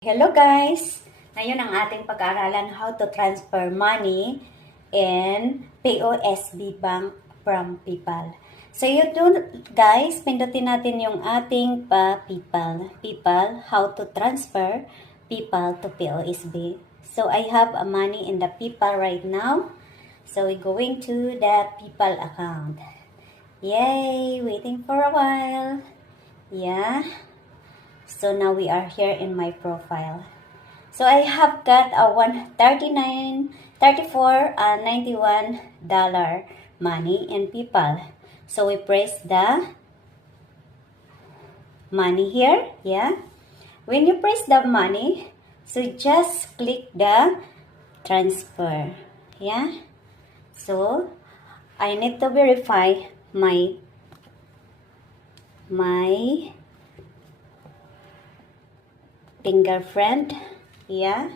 Hello guys! Ngayon ang ating pag-aaralan how to transfer money in POSB Bank from PayPal. So yun guys, pindutin natin yung ating PayPal. PayPal, how to transfer PayPal to POSB. So I have a money in the PayPal right now. So we're going to the PayPal account. Yay! Waiting for a while. Yeah. So now we are here in my profile. So I have got a $91 money in PayPal. So we press the money here, yeah. When you press the money, so just click the transfer, yeah. So I need to verify my fingerprint, yeah.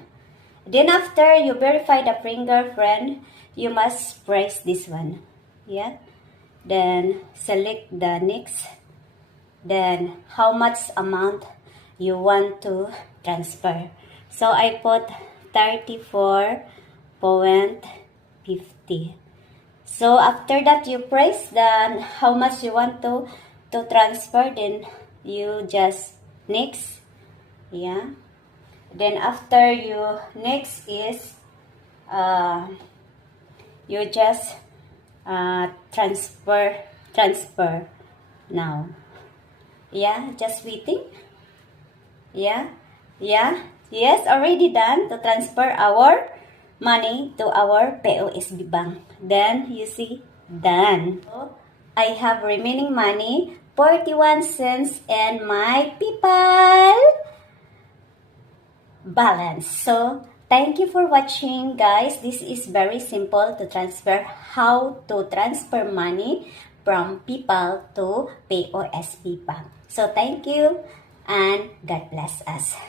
Then after you verify the fingerprint, you must press this one, yeah. Then select the next, then how much amount you want to transfer. So I put 34.50. So after that you press the how much you want to transfer, then you just next. Yeah. Then after you next is you just transfer now. Yeah, just waiting. Yeah. Yes, already done to transfer our money to our POSB bank. Then you see done. So, I have remaining money 41 cents in my PayPal balance. So thank you for watching guys. This is very simple to transfer, how to transfer money from PayPal to POSB bank. So thank you and God bless us.